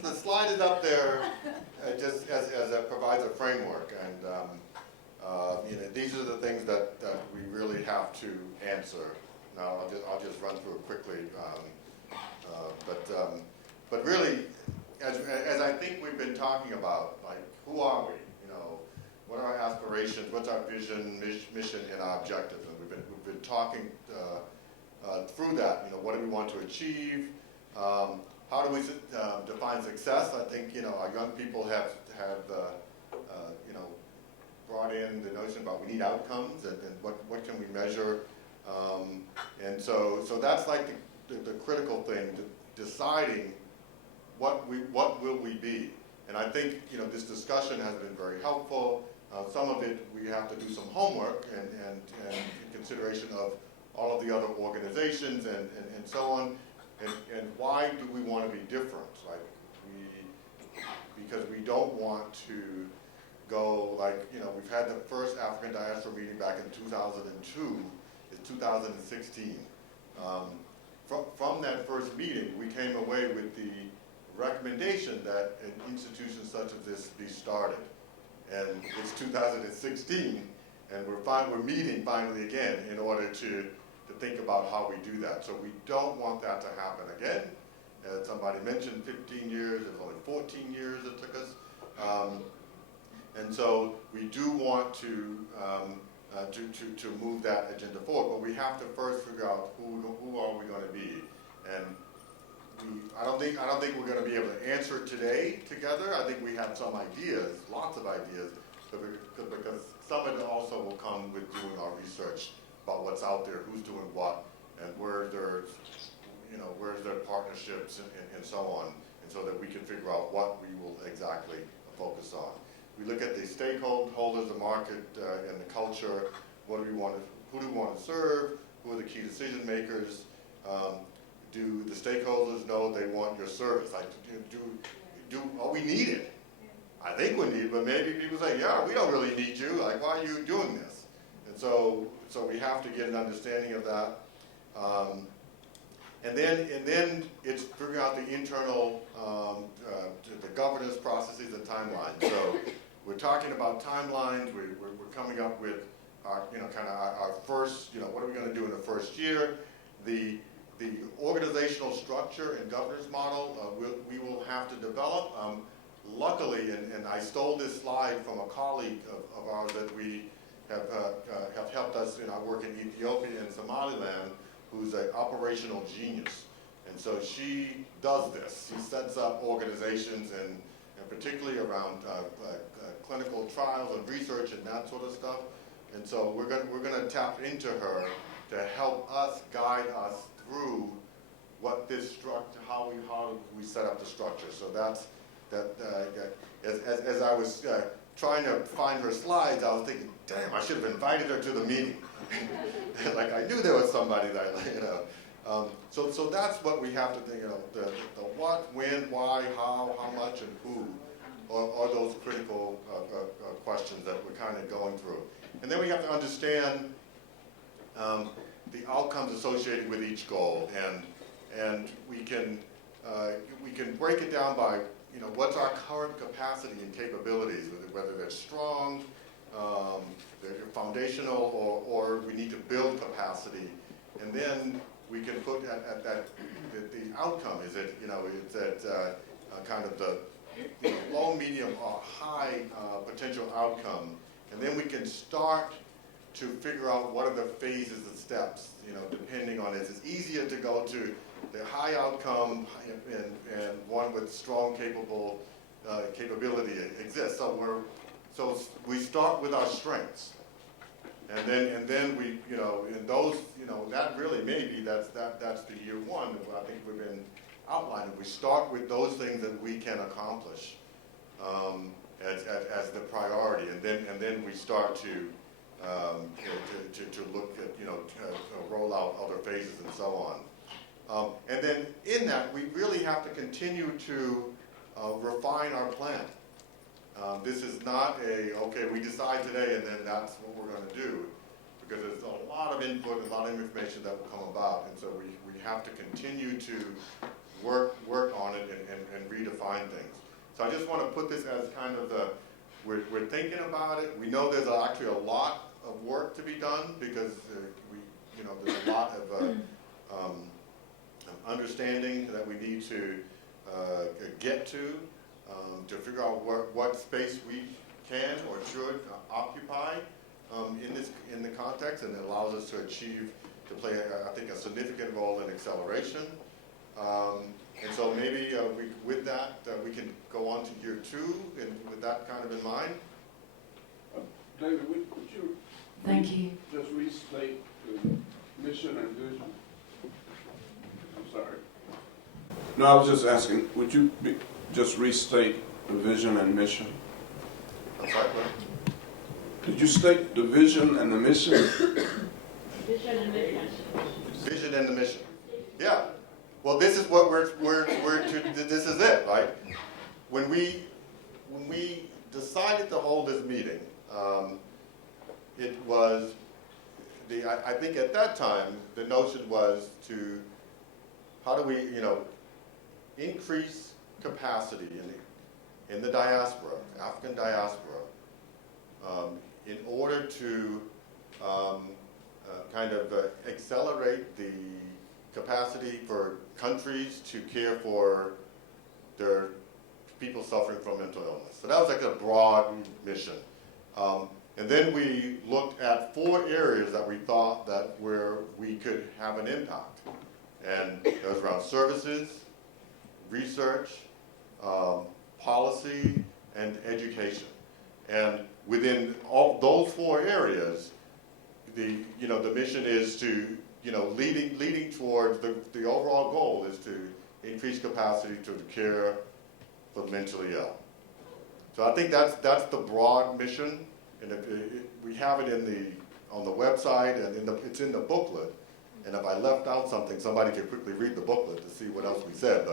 the slide is up there just as it provides a framework, and these are the things that we really have to answer. Now I'll just run through it quickly, but really, as I think we've been talking about, like, who are we? What are our aspirations? What's our vision, mission, and our objectives? And we've been talking through that. What do we want to achieve? How do we define success? I think our young people have brought in the notion about we need outcomes and what can we measure, and so that's like the critical thing, deciding what will we be. And I think this discussion has been very helpful. Some of it we have to do some homework and in consideration of all of the other organizations and so on. And why do we want to be different? Because we don't want to go we've had the first African diaspora meeting back in 2002. It's 2016. From that first meeting, we came away with the recommendation that an institution such as this be started. And it's 2016, and we're meeting finally again in order to think about how we do that. So we don't want that to happen again. As somebody mentioned, 15 years, it's only 14 years it took us. And so we do want to move that agenda forward, but we have to first figure out who are we going to be. And I don't think we're going to be able to answer it today together. I think we have some ideas, lots of ideas, because some of it also will come with doing our research about what's out there, who's doing what, and where's their partnerships and so on, and so that we can figure out what we will exactly focus on. We look at the stakeholders, the market, and the culture. Who do we want to serve? Who are the key decision makers? Do the stakeholders know they want your service? We need it? I think we need it, but maybe people say, yeah, we don't really need you. Like, why are you doing this? And so we have to get an understanding of that. And then it's figuring out the internal, the governance processes and timelines. So we're talking about timelines. We're coming up with our, our first, what are we going to do in the first year? The organizational structure and governance model we will have to develop. Luckily, and I stole this slide from a colleague of ours that we have helped us in our work in Ethiopia and Somaliland, who's an operational genius. And so she does this. She sets up organizations and particularly around clinical trials and research and that sort of stuff. And so we're going to tap into her to help us, guide us through what this structure, how we set up the structure. So that's as I was trying to find her slides, I was thinking, damn, I should have invited her to the meeting. Like, I knew there was somebody that, So that's what we have to think, the what, when, why, how much, and who are those critical questions that we're kind of going through. And then we have to understand the outcomes associated with each goal, and we can break it down by what's our current capacity and capabilities, whether they're strong, they're foundational, or we need to build capacity, and then we can put at that the outcome. Is it it's at kind of the low, medium, or high potential outcome, and then we can start to figure out what are the phases and steps, depending on it. It's easier to go to the high outcome and one with strong capability exists. So we start with our strengths, and then we, in those, that really maybe that's the year one. I think we've been outlining. We start with those things that we can accomplish as the priority, and then we start to look at roll out other phases and so on. And then in that, we really have to continue to refine our plan. This is not okay, we decide today and then that's what we're going to do, because there's a lot of input, a lot of information that will come about, and so we have to continue to work on it and redefine things. So I just want to put this as kind of the, we're thinking about it. We know there's actually a lot of work to be done because there's a lot of understanding that we need to get to figure out what space we can or should occupy in the context, and it allows us to play, I think, a significant role in acceleration. And so maybe with that, we can go on to year 2, and with that kind of in mind. David, would you Thank you. just restate the mission and vision? I'm sorry. No, I was just asking, would you just restate the vision and mission? I'm sorry, what? Did you state the vision and the mission? Vision and mission. Vision and the mission. Yeah. Well, this is what this is it, right? When we decided to hold this meeting, it was I think at that time the notion was to how do we increase capacity in the diaspora, African diaspora, in order to accelerate the capacity for countries to care for their people suffering from mental illness. So that was like a broad mission. And then we looked at 4 areas that we thought that where we could have an impact. And it was around services, research, policy, and education. And within all those 4 areas, the mission is to leading towards the overall goal is to increase capacity to care for the mentally ill. So I think that's the broad mission, and we have it on the website, and it's in the booklet. And if I left out something, somebody could quickly read the booklet to see what else we said.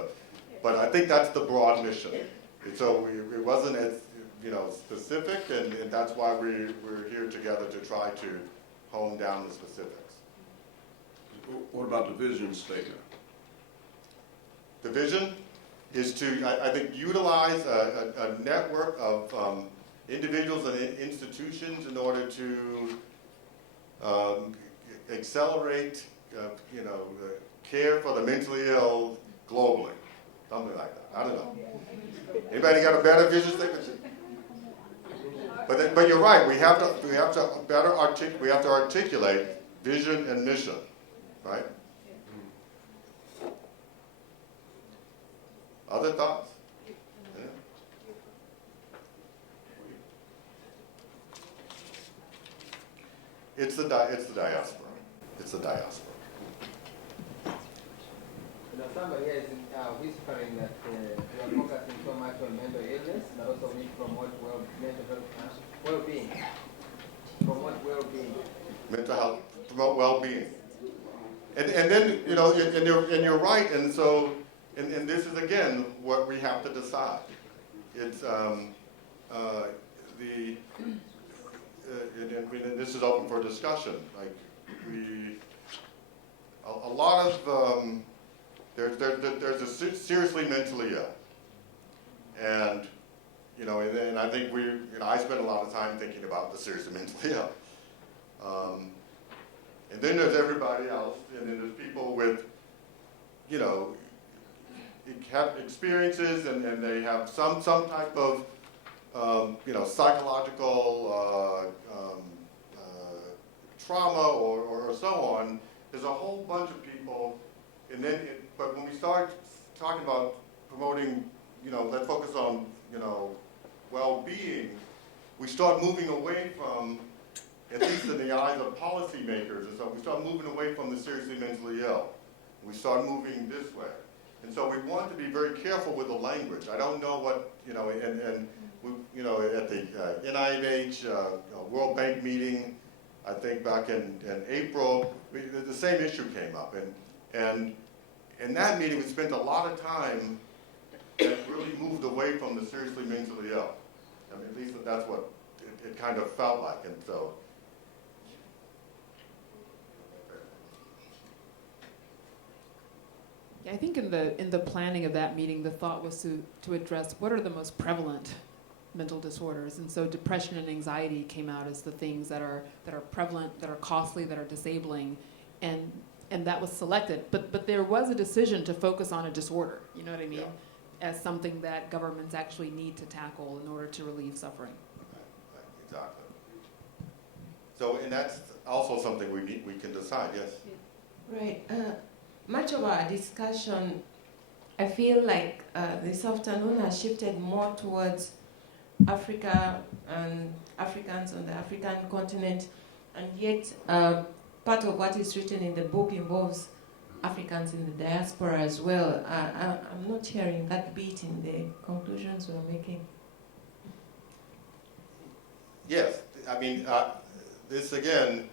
But I think that's the broad mission. And so it wasn't as specific, and that's why we're here together to try to hone down the specifics. What about the vision statement? The vision is to, I think, utilize a network of individuals and institutions in order to accelerate, care for the mentally ill globally. Something like that. I don't know. Anybody got a better vision statement? But you're right. We have to better articulate vision and mission, right? Other thoughts? Yeah. It's the diaspora. It's the diaspora. Somebody is whispering that you are focusing so much on mental illness, but also we need to promote mental health, well-being. Promote well-being. Mental health, promote well-being. And then, and you're right, and so, and this is again what we have to decide. It's and this is open for discussion. Like a lot of there's a seriously mentally ill, and and I think I spend a lot of time thinking about the seriously mentally ill. And then there's everybody else, and then there's people with, have experiences, and they have some type of, psychological trauma or so on. There's a whole bunch of people, and then, but when we start talking about promoting, let's focus on, well-being, we start moving away from, at least in the eyes of policymakers and so, we start moving away from the seriously mentally ill. We start moving this way. And so we want to be very careful with the language. I don't know what, and we, at the NIMH World Bank meeting, I think back in April, the same issue came up. And in that meeting, we spent a lot of time that really moved away from the seriously mentally ill. I mean, at least that's what it kind of felt like. And so, Yeah, I think in the planning of that meeting, the thought was to address what are the most prevalent mental disorders, and so depression and anxiety came out as the things that are prevalent, that are costly, that are disabling, and that was selected. But there was a decision to focus on a disorder. You know what I mean? Yeah. As something that governments actually need to tackle in order to relieve suffering. Right, exactly. So, and that's also something we can decide. Yes. Right. Much of our discussion, I feel like this afternoon has shifted more towards Africa and Africans on the African continent, and yet part of what is written in the book involves Africans in the diaspora as well. I'm not hearing that bit in the conclusions we're making. Yes, I mean, this again,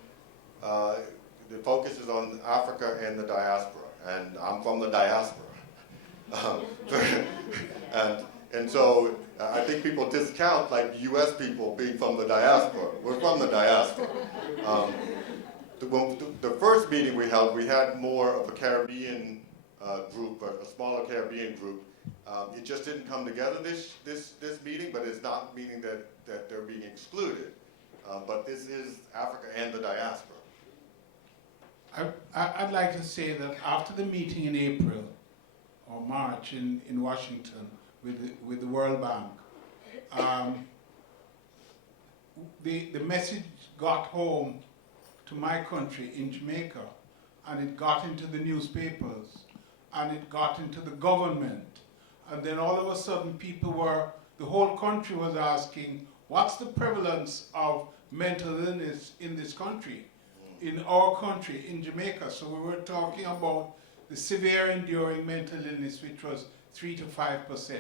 the focus is on Africa and the diaspora, and I'm from the diaspora. And so I think people discount like U.S. people being from the diaspora. We're from the diaspora. The first meeting we held, we had more of a Caribbean group, a smaller Caribbean group. It just didn't come together this meeting, but it's not meaning that they're being excluded. But this is Africa and the diaspora. I'd like to say that after the meeting in April or March in Washington with the World Bank, the message got home to my country in Jamaica, and it got into the newspapers, and it got into the government, and then all of a sudden the whole country was asking, what's the prevalence of mental illness in this country, in our country, in Jamaica? So we were talking about the severe enduring mental illness, which was 3 to 5%.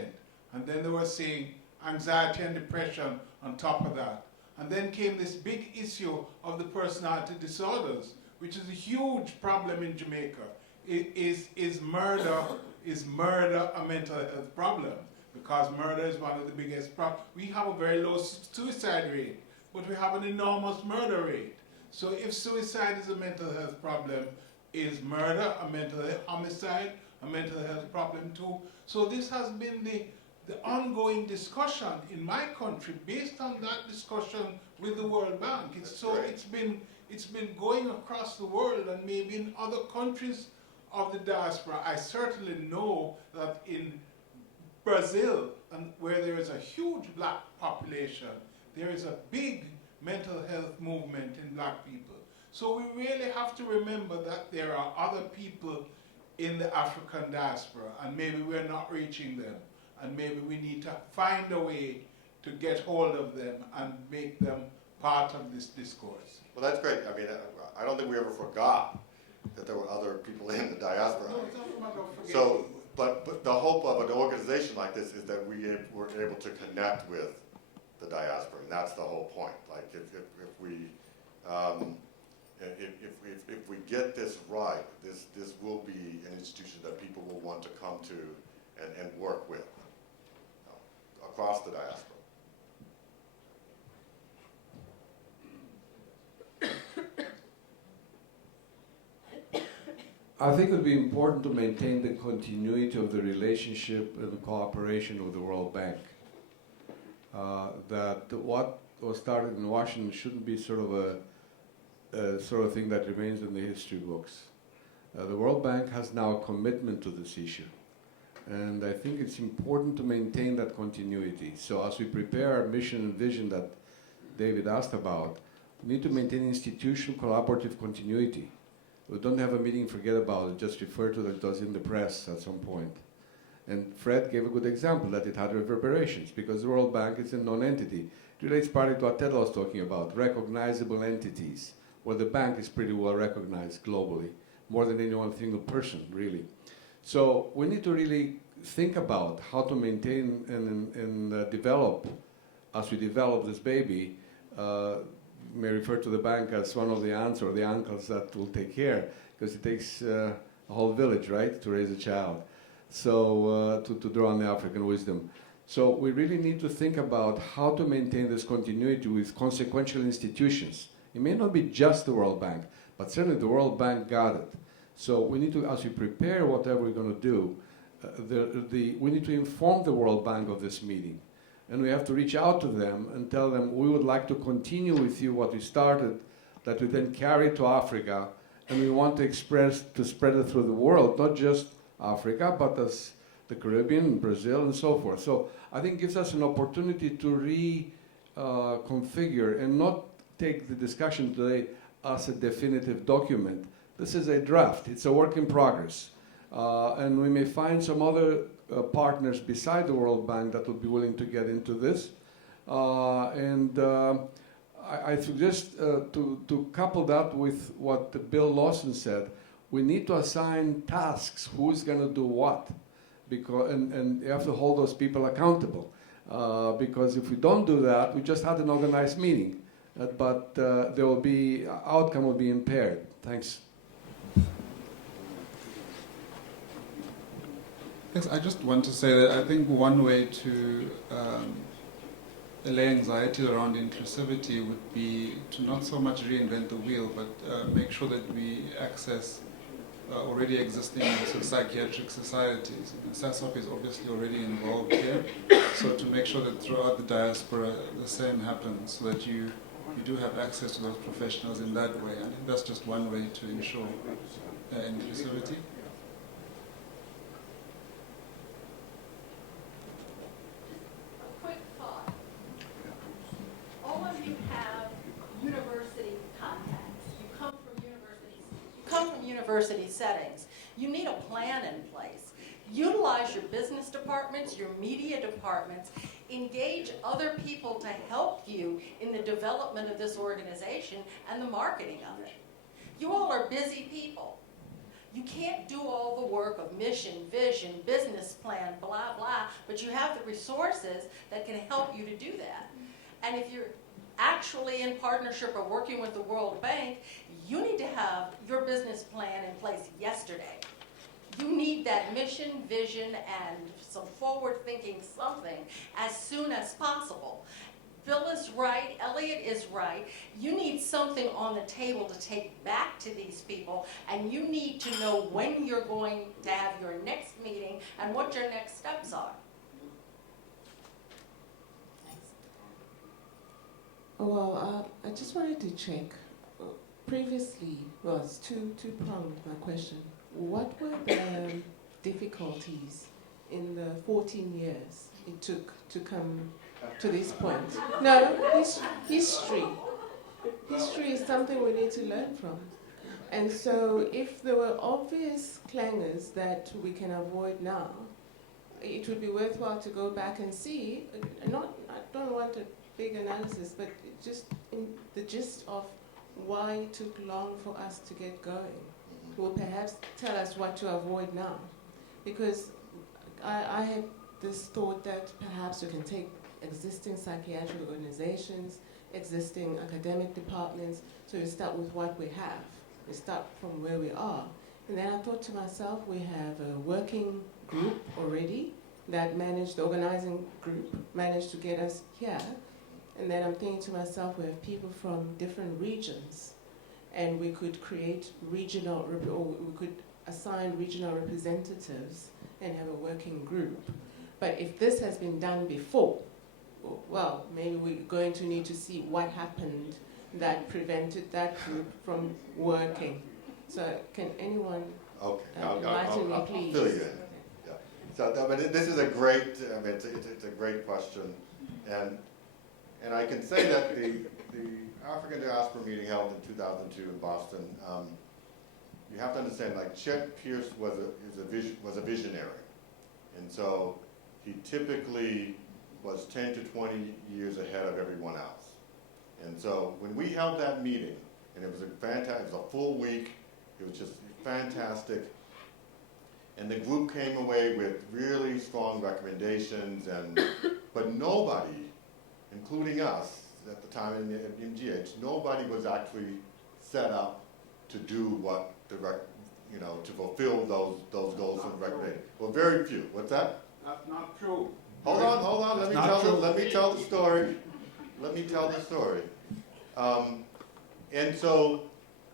And then they were saying anxiety and depression on top of that. And then came this big issue of the personality disorders, which is a huge problem in Jamaica. Is murder a mental health problem? Because murder is one of the biggest problems. We have a very low suicide rate, but we have an enormous murder rate. So if suicide is a mental health problem, is murder a mental health homicide, a mental health problem too? So this has been the ongoing discussion in my country based on that discussion with the World Bank. It's been going across the world, and maybe in other countries of the diaspora. I certainly know that in Brazil, and where there is a huge black population, there is a big mental health movement in black people. So we really have to remember that there are other people in the African diaspora, and maybe we're not reaching them, and maybe we need to find a way to get hold of them and make them part of this discourse. Well, that's great. I mean, I don't think we ever forgot that there were other people in the diaspora. No, it's not a matter of forgetting. So, but the hope of an organization like this is that we're able to connect with the diaspora, and that's the whole point. Like if we get this right, this will be an institution that people will want to come to and work with across the diaspora. I think it would be important to maintain the continuity of the relationship and the cooperation with the World Bank. That what was started in Washington shouldn't be sort of a sort of thing that remains in the history books. The World Bank has now a commitment to this issue, and I think it's important to maintain that continuity. So as we prepare our mission and vision that David asked about, we need to maintain institutional collaborative continuity. We don't have a meeting, forget about it, just refer to that it was in the press at some point. And Fred gave a good example that it had reverberations, because the World Bank is a non-entity. It relates partly to what Ted was talking about, recognizable entities, where the bank is pretty well recognized globally, more than any one single person, really. So we need to really think about how to maintain and develop, as we develop this baby, may refer to the bank as one of the aunts or the uncles that will take care, because it takes a whole village, right, to raise a child. So to draw on the African wisdom. So we really need to think about how to maintain this continuity with consequential institutions. It may not be just the World Bank, but certainly the World Bank got it. So we need to, as we prepare whatever we're going to do, we need to inform the World Bank of this meeting. And we have to reach out to them and tell them we would like to continue with you what we started, that we then carry to Africa, and we want to spread it through the world, not just Africa, but as the Caribbean, Brazil, and so forth. So I think it gives us an opportunity to reconfigure and not take the discussion today as a definitive document. This is a draft. It's a work in progress. And we may find some other partners beside the World Bank that would be willing to get into this. I suggest to couple that with what Bill Lawson said. We need to assign tasks. Who's going to do what? And you have to hold those people accountable. Because if we don't do that, we just had an organized meeting. But outcome will be impaired. Thanks. Yes, I just want to say that I think one way to allay anxiety around inclusivity would be to not so much reinvent the wheel, but make sure that we access already existing psychiatric societies. SASOP is obviously already involved here, so to make sure that throughout the diaspora the same happens, so that you do have access to those professionals in that way. I think that's just one way to ensure inclusivity. University settings. You need a plan in place. Utilize your business departments, your media departments, engage other people to help you in the development of this organization and the marketing of it. You all are busy people. You can't do all the work of mission, vision, business plan, blah, blah, but you have the resources that can help you to do that. And if you're actually in partnership or working with the World Bank, you need to have your business plan in place yesterday. You need that mission, vision, and some forward-thinking something as soon as possible. Bill is right, Elliot is right. You need something on the table to take back to these people, and you need to know when you're going to have your next meeting and what your next steps are. Well, I just wanted to check. Previously, well, it's two-pronged, my question. What were the difficulties in the 14 years it took to come to this point? No, history. History is something we need to learn from. And so if there were obvious clangers that we can avoid now, it would be worthwhile to go back and see. I don't want a big analysis, but just in the gist of why it took long for us to get going will perhaps tell us what to avoid now. Because I had this thought that perhaps we can take existing psychiatric organizations, existing academic departments, so we start with what we have. We start from where we are. And then I thought to myself, we have a working group already that managed, the organizing group managed to get us here. And then I'm thinking to myself, we have people from different regions, and we could create regional, or we could assign regional representatives and have a working group. But if this has been done before, well, maybe we're going to need to see what happened that prevented that group from working. So can anyone enlighten me, please? I'll fill you in. Yeah. So, but this is a great, it's a great question. And I can say that the African Diaspora meeting held in 2002 in Boston, you have to understand, like, Chet Pierce was a visionary. And so he typically was 10 to 20 years ahead of everyone else. And so when we held that meeting, and it was it was a full week, it was just fantastic. And the group came away with really strong recommendations, but nobody, including us at the time in GH, nobody was actually set up to do what to fulfill those goals and recommendations. Well, very few. What's that? That's not true. Hold on. Let me tell the story. And so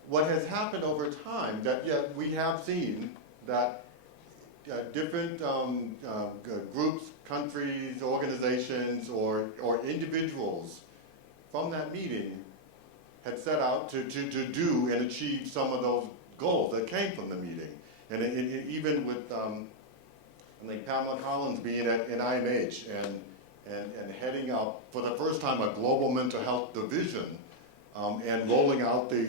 what has happened over time, that we have seen that different groups, countries, organizations, or individuals from that meeting had set out to do and achieve some of those goals that came from the meeting. And even with, I think Pamela Collins being at AGMHI and heading up for the first time a global mental health division, and rolling out the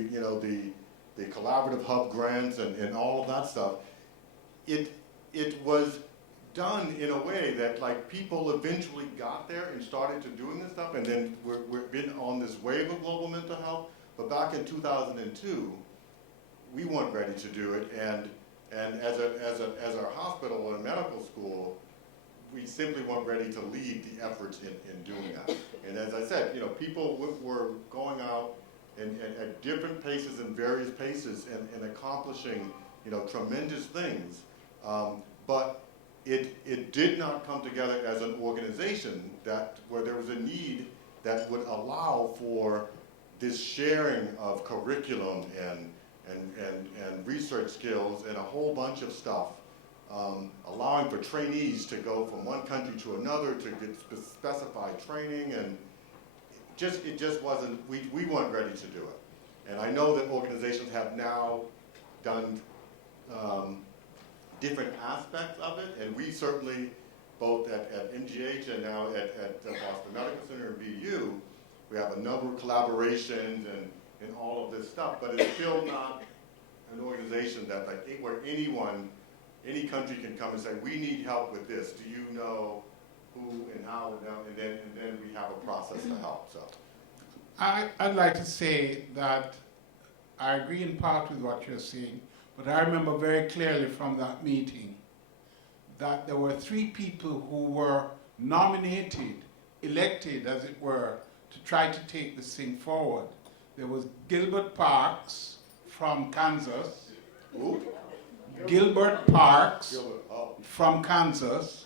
collaborative hub grants and all of that stuff. It was done in a way that like people eventually got there and started to doing this stuff, and then we've been on this wave of global mental health. But back in 2002, we weren't ready to do it, and as a hospital and medical school, we simply weren't ready to lead the efforts in doing that. And as I said, people were going out and at different paces and various paces and accomplishing, tremendous things. But it did not come together as an organization where there was a need that would allow for this sharing of curriculum and research skills and a whole bunch of stuff, allowing for trainees to go from one country to another to get specified training, and it just wasn't, we weren't ready to do it. And I know that organizations have now done different aspects of it, and we certainly, both at MGH and now at the Boston Medical Center and BU, we have a number of collaborations and all of this stuff, but it's still not an organization that where any country can come and say, we need help with this. Do you know who and how and then we have a process to help. So I'd like to say that I agree in part with what you're saying, but I remember very clearly from that meeting that there were 3 people who were nominated, elected as it were, to try to take this thing forward. There was Gilbert Parks from Kansas. who? Gilbert Parks from Kansas.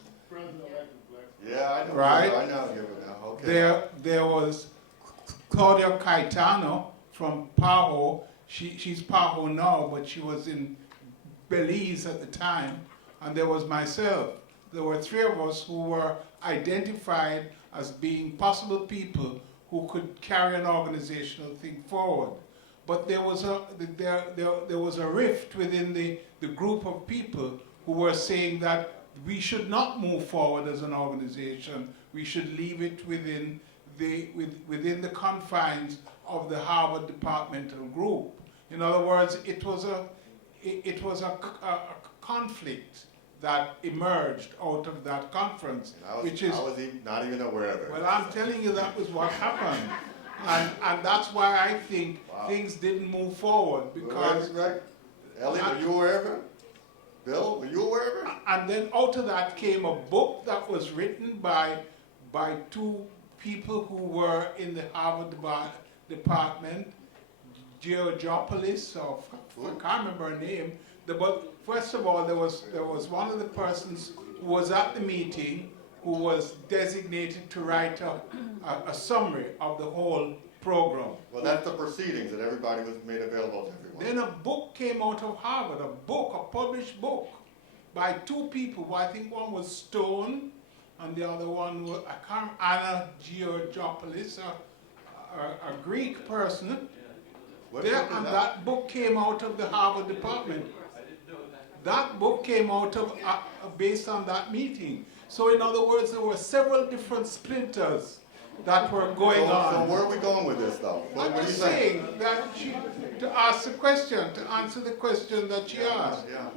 Yeah, I know. Right? I know Gilbert now. Okay. There was Claudia Caetano from Paho. She's Paho now, but she was in Belize at the time. And there was myself. There were 3 of us who were identified as being possible people who could carry an organizational thing forward. But there was a rift within the group of people who were saying that we should not move forward as an organization. We should leave it within the confines of the Harvard departmental group. In other words, it was a conflict that emerged out of that conference, I was not even aware of it. Well, I'm telling you, that was what happened. And that's why I think things didn't move forward, because... Right. Elliot, are you aware of it? Bill, were you aware of it? And then out of that came a book that was written by 2 people who were in the Harvard department, Georgopoulos, I can't remember her name. But first of all, there was one of the persons who was at the meeting who was designated to write a summary of the whole program. Well, that's the proceedings that everybody was made available to everyone. Then a book came out of Harvard, a published book by 2 people. I think one was Stone and the other one was, Anna Georgopoulos, a Greek person. That book came out of the Harvard department. That book came out of based on that meeting. So in other words, there were several different splinters that were going on. So where are we going with this, though? I'm just saying that to answer the question that she asked. Yeah.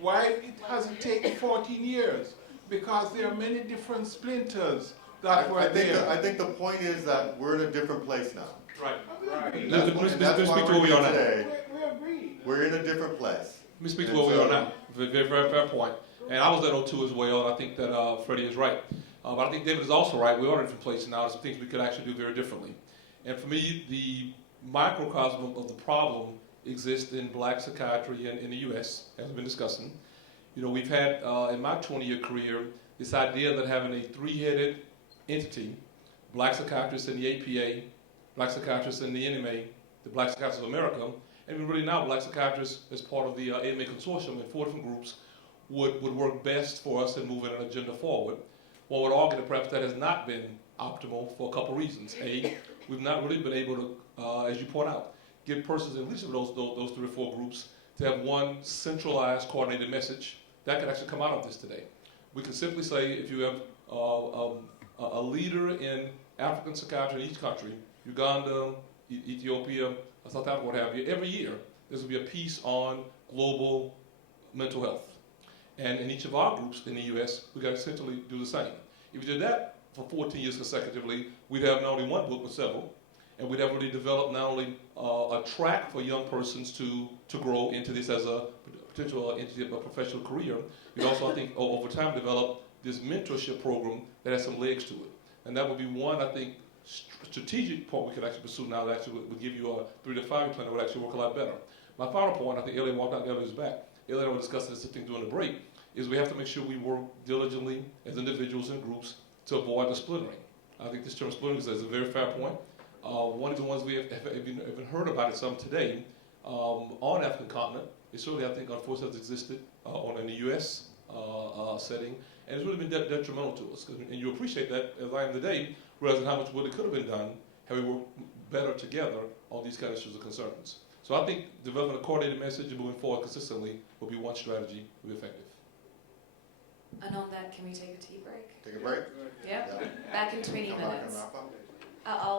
Why it hasn't taken 14 years? Because there are many different splinters that were there. I think the point is that we're in a different place now. Right. That's why we're here today. We agree. We're in a different place. Let me speak to where we are now. Very, very fair point. And I was at O2 as well, and I think that Freddie is right. But I think David is also right. We are in a different place now. There's some things we could actually do very differently. And for me, the microcosm of the problem exists in black psychiatry in the U.S., as we've been discussing. We've had, in my 20-year career, this idea that having a 3-headed entity, black psychiatrists in the APA, black psychiatrists in the NMA, the Black Psychiatrists of America, And really now, Black Psychiatrists, as part of the AMA consortium and 4 different groups, would work best for us in moving an agenda forward. One would argue that perhaps that has not been optimal for a couple of reasons. A, we've not really been able to, as you point out, get persons in each of those 3 or 4 groups to have one centralized, coordinated message that could actually come out of this today. We can simply say if you have a leader in African psychiatry in each country, Uganda, Ethiopia, South Africa, what have you, every year there's going to be a piece on global mental health. And in each of our groups in the U.S., we've got to essentially do the same. If you did that for 14 years consecutively, we'd have not only one book but several, and we'd have really developed not only a track for young persons to grow into this as a potential into a professional career. We'd also, I think, over time develop this mentorship program that has some legs to it. And that would be one, I think, strategic point we could actually pursue now that actually would give you a 3 to 5 year plan that would actually work a lot better. My final point, I think Elliot walked out the other back. Elliot and I were discussing this thing during the break, is we have to make sure we work diligently as individuals and groups to avoid the splintering. I think this term splintering is a very fair point. One of the ones we have even heard about it some today on African continent. It certainly, I think, unfortunately has existed in the U.S. Setting, and it's really been detrimental to us. And you appreciate that, as I am today, realizing how much really could have been done had we worked better together on these kind of issues and concerns. So I think developing a coordinated message and moving forward consistently will be one strategy to be effective. And on that, can we take a tea break? Take a break? Yep. Yeah. Back in 20 Come back and minutes. wrap up. I'll